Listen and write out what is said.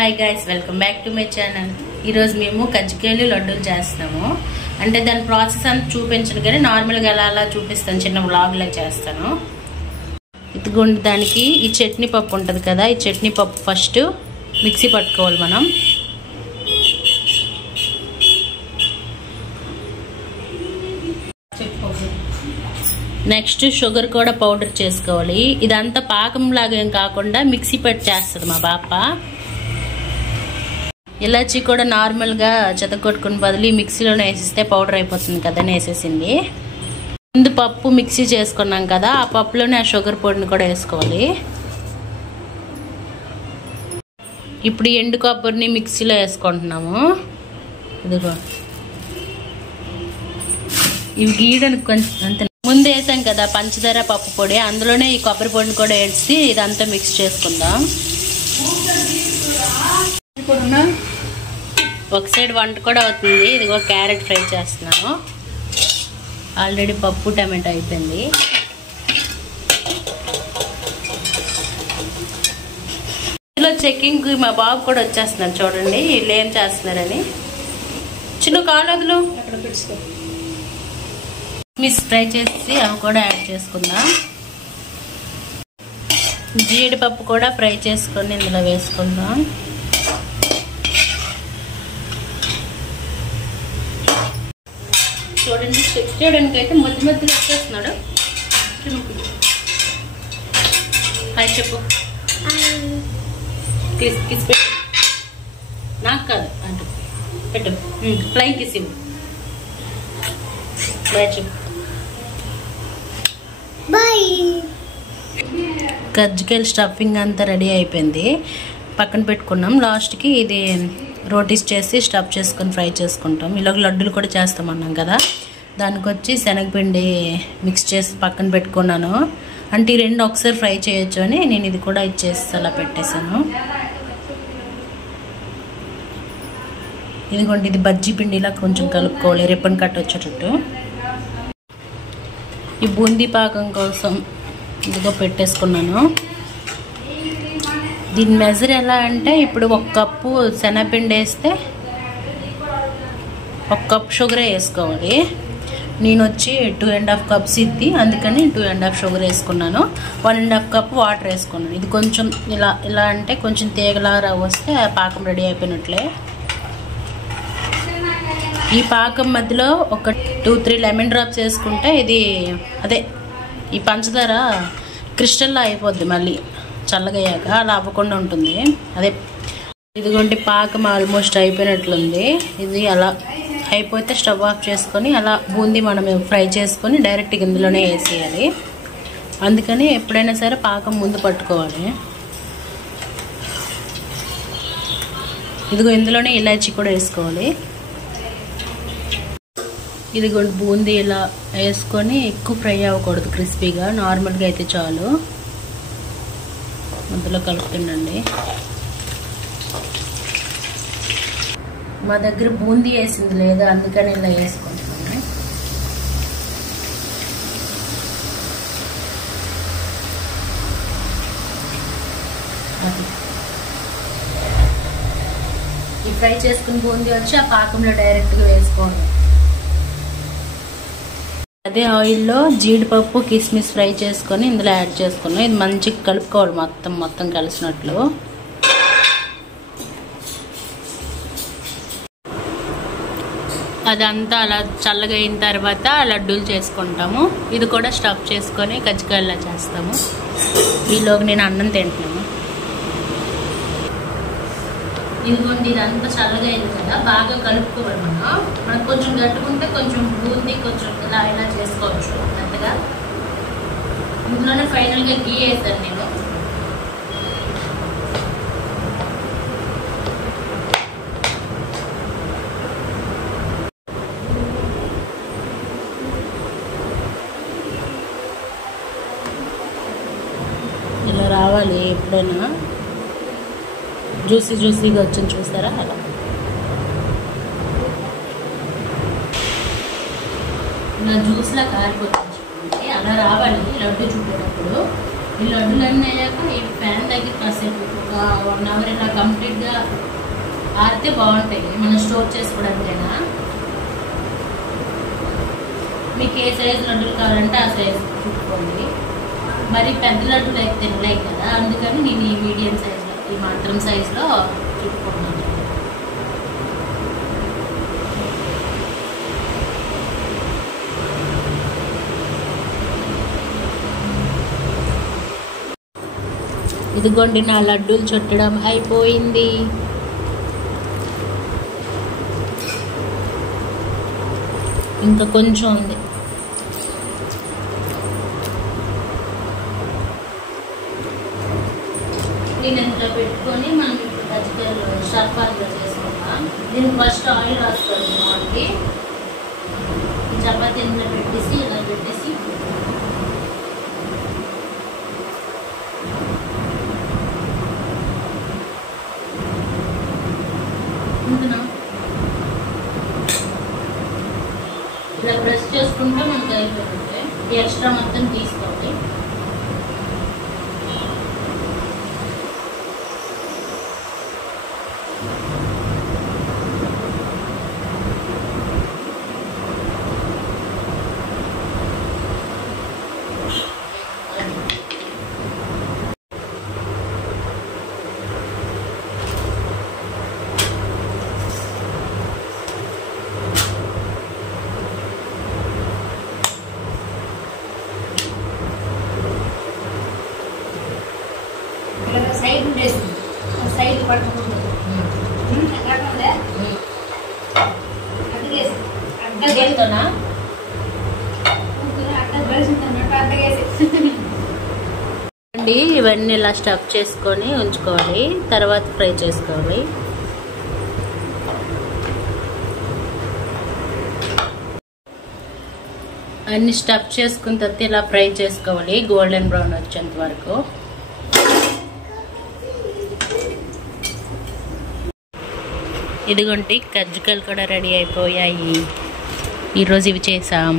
Hi guys, welcome back to my channel. ఈరోజు మేము కజ్జికాయలు లడ్డూలు చేస్తాము. అంటే దాని ప్రాసెస్ అంతా చూపించను కానీ నార్మల్గా ఎలా అలా చూపిస్తాను, చిన్న వ్లాగ్లా చేస్తాను. ఇదిగోండి, దానికి ఈ చట్నీ పప్పు ఉంటుంది కదా, ఈ చట్నీ పప్పు ఫస్ట్ మిక్సీ పట్టుకోవాలి మనం. నెక్స్ట్ షుగర్ కూడా పౌడర్ చేసుకోవాలి. ఇదంతా పాకం లాగా ఏం కాకుండా మిక్సీ పట్టి చేస్తుంది మా పాప. ఇలాచీ కూడా నార్మల్గా చెతకొట్టుకుని బదులు మిక్సీలోనే వేసిస్తే పౌడర్ అయిపోతుంది కదా అని వేసేసింది. ముందు పప్పు మిక్సీ చేసుకున్నాం కదా, ఆ పప్పులోనే ఆ షుగర్ పొడిని కూడా వేసుకోవాలి. ఇప్పుడు ఎండు కొబ్బరిని మిక్సీలో వేసుకుంటున్నాము. ఇదిగో ఇవి గీయడానికి కొంచెం అంతే. ముందు వేసాం కదా పంచదార పప్పు పొడి, అందులోనే ఈ కొబ్బరి పొడిని కూడా వేసి ఇదంతా మిక్స్ చేసుకుందాం. ఒక సైడ్ వంట కూడా అవుతుంది. ఇదిగో క్యారెట్ ఫ్రై చేస్తున్నాను. ఆల్రెడీ పప్పు టమాటో అయిపోయింది. ఇందులో చెక్కింగ్ మా బాబు కూడా వచ్చేస్తున్నారు, చూడండి వీళ్ళు ఏం చేస్తున్నారని. చిన్న కాలదులు మిస్ ఫ్రై చేసి అవి కూడా యాడ్ చేసుకుందాం. జీడిపప్పు కూడా ఫ్రై చేసుకొని ఇందులో వేసుకుందాం. చూడండి, చెక్ చేయడానికి అయితే మధ్య మధ్యలో వచ్చేస్తున్నాడు. హాయ్ చెప్పు, కిస్ పెట్టు. నాకు కాదు అంటూ పెట్టు, ఫ్లైంగ్ కిస్ ఇవ్వు. బాయ్ చెప్పు. కజ్జికాయలు స్టఫింగ్ అంతా రెడీ అయిపోయింది, పక్కన పెట్టుకున్నాం. లాస్ట్కి ఇది రోటీస్ చేసి స్టఫ్ చేసుకొని ఫ్రై చేసుకుంటాం. ఇలా లడ్డూలు కూడా చేస్తామన్నాం కదా, దానికి వచ్చి శనగపిండి మిక్స్ చేసి పక్కన పెట్టుకున్నాను. అంటే ఈ రెండు ఒకసారి ఫ్రై చేయొచ్చు అని నేను ఇది కూడా ఇచ్చేసి అలా పెట్టేశాను. ఇదిగోండి, ఇది బజ్జీ పిండిలా కొంచెం కలుపుకోవాలి, రిబ్బన్ కట్ వచ్చేటట్టు. ఈ బూందీ పాకం కోసం ఇదిగో పెట్టేసుకున్నాను. దీని మెజర్ ఎలా అంటే, ఇప్పుడు 1 కప్పు శనగపిండి వేస్తే 1 కప్ షుగరే వేసుకోవాలి. నేను వచ్చి 2.5 కప్స్ ఇది, అందుకని 2.5 షుగర్ వేసుకున్నాను. 1.5 కప్ వాటర్ వేసుకున్నాను. ఇది కొంచెం ఇలా ఇలా అంటే కొంచెం తీగలాగా వస్తే పాకం రెడీ అయిపోయినట్లే. ఈ పాకం మధ్యలో ఒక 2-3 లెమన్ డ్రాప్స్ వేసుకుంటే ఇది అదే ఈ పంచదార క్రిస్టల్లా అయిపోద్ది, మళ్ళీ చల్లగయ్యాక అలా అవ్వకుండా ఉంటుంది. అదే ఇదిగోండి, పాకం ఆల్మోస్ట్ అయిపోయినట్లుంది. ఇది అలా అయిపోతే స్టవ్ ఆఫ్ చేసుకొని అలా బూందీ మనం ఫ్రై చేసుకొని డైరెక్ట్గా ఇందులోనే వేసేయాలి. అందుకని ఎప్పుడైనా సరే పాకం ముందు పట్టుకోవాలి. ఇదిగో ఇందులోనే ఇలాచీ కూడా వేసుకోవాలి. ఇదిగోండి, బూందీ ఇలా వేసుకొని ఎక్కువ ఫ్రై అవ్వకూడదు, క్రిస్పీగా నార్మల్గా అయితే చాలు. అందులో కలుపుతుండండి. మా దగ్గర బూందీ వేసింది లేదు, అందుకని ఇలా వేసుకుంటున్నాను. ఈ ఫ్రై చేసుకుని బూందీ వచ్చి ఆ పాకంలో డైరెక్ట్గా వేసుకోండి. అదే ఆయిల్లో జీడిపప్పు కిస్మిస్ ఫ్రై చేసుకొని ఇందులో యాడ్ చేసుకున్నాం. ఇది మంచిగా కలుపుకోవాలి, మొత్తం కలిసినట్లు. అదంతా అలా చల్లగా అయిన తర్వాత లడ్డూలు చేసుకుంటాము. ఇది కూడా స్టఫ్ చేసుకొని కజ్జికాయలా చేస్తాము. ఈలోగా నేను అన్నం తింటున్నాను. ఇదిగోండి, ఇదంతా చల్లగా అయింది కదా, బాగా కలుపుకోవాలి. మనకు కొంచెం గట్టుకుంటే కొంచెం బూందీ కొంచెం ఇలా ఇలా చేసుకోవచ్చు అంతగా. ఇందులోనే ఫైనల్గా గీ వేస్తాను నేను. ఇలా రావాలి, ఎప్పుడైనా జ్యూసీగా వచ్చింది చూసారా, అలా. ఇలా జ్యూస్లా కారిపోతుంది, అలా రావాలి లడ్డు చుట్టేటప్పుడు. ఈ లడ్డులన్నీ అయ్యాక ఈ ఫ్యాన్ దగ్గర కాసేపు ఒక 1 అవర్ ఇలా కంప్లీట్గా ఆరితే బాగుంటాయి. మనం స్టోర్ చేసుకోవడానికైనా. మీకు ఏ సైజు లడ్డులు కావాలంటే ఆ సైజు చుట్టుకోండి. మరి పెద్ద లడ్డులు అయితే తినలేవు కదా, అందుకని నేను ఈ మీడియం సైజులో, ఈ మాత్రం సైజులో చుట్టుకుంటున్నాను. ఇదిగోండి నా లడ్డూలు చుట్టడం అయిపోయింది. ఇంకా కొంచెం ఉంది. నేను ఇంత పెట్టుకొని మనం ఇప్పుడు కజ్జికాయలు షర్పాలుగా చేసుకుంటాం. దీనికి ఫస్ట్ ఆయిల్ రాసుకోండి. ఆయిల్కి చపాతీ ఇంట్లో పెట్టేసి ఇలా పెట్టేసి ఇలా ప్రెస్ చేసుకుంటే మనకు అయిపోతుంది. ఎక్స్ట్రా మొత్తం తీసుకోవాలి. సైడ్ ఉండేసి సైడ్ పట్టుకుంటుంది. ఇవన్నీ ఇలా స్టఫ్ చేసుకొని ఉంచుకోవాలి. తర్వాత ఫ్రై చేసుకోవాలి. అన్ని స్టఫ్ చేసుకున్న తర్వాత ఇలా ఫ్రై చేసుకోవాలి గోల్డెన్ బ్రౌన్ వచ్చేంత వరకు. ఇదిగోండి కజ్జికాయలు కూడా రెడీ అయిపోయాయి. ఈరోజు ఇవి చేసాం.